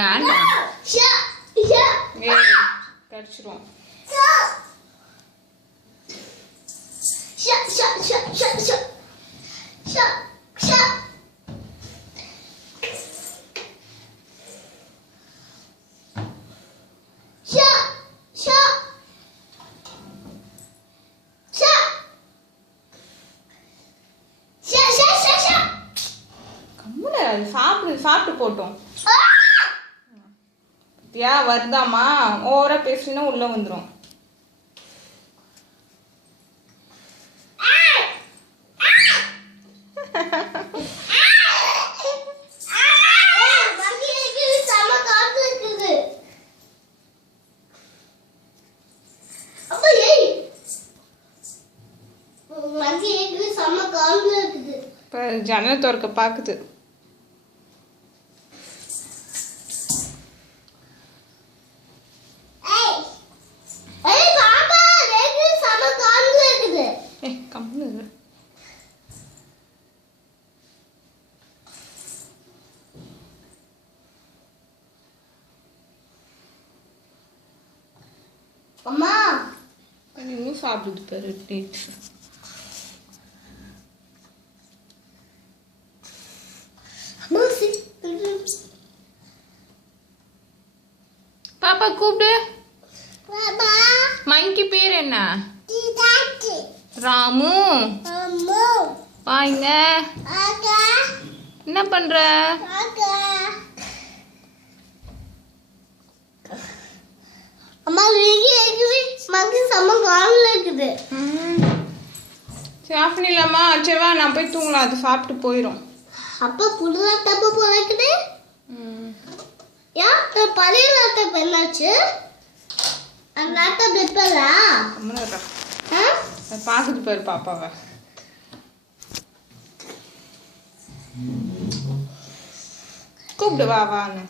வேண்டாம். ஏய் கடிச்சிரும். சாப்பிட்டு போட்டோம். வருதாமா ஓவரா பேசினா உள்ள வந்துரும். ஜன்னல் திறக்க பாக்குது. அம்மா இன்னும் சாப்பிடுது பாரு. பாப்பா கூப்பிடு. மங்கி பேர் என்ன? ராமு. வாங்க. என்ன பண்ற? அம்மா மங்கி செம்ம கால்ல இருக்குது. சாப்பிட இல்லாமா? சரி வா நான் போய் தூங்கலாம். அது சாப்பிட்டு போயிடும். அப்பா புது லேப்டாப் போறக்குது. யா பழைய லேப்டாப் என்னாச்சு? அந்த லேப்டாப் எப்பல? பாக்குது பாரு பாப்பாவை. கூப்பிடு வா வான்னு.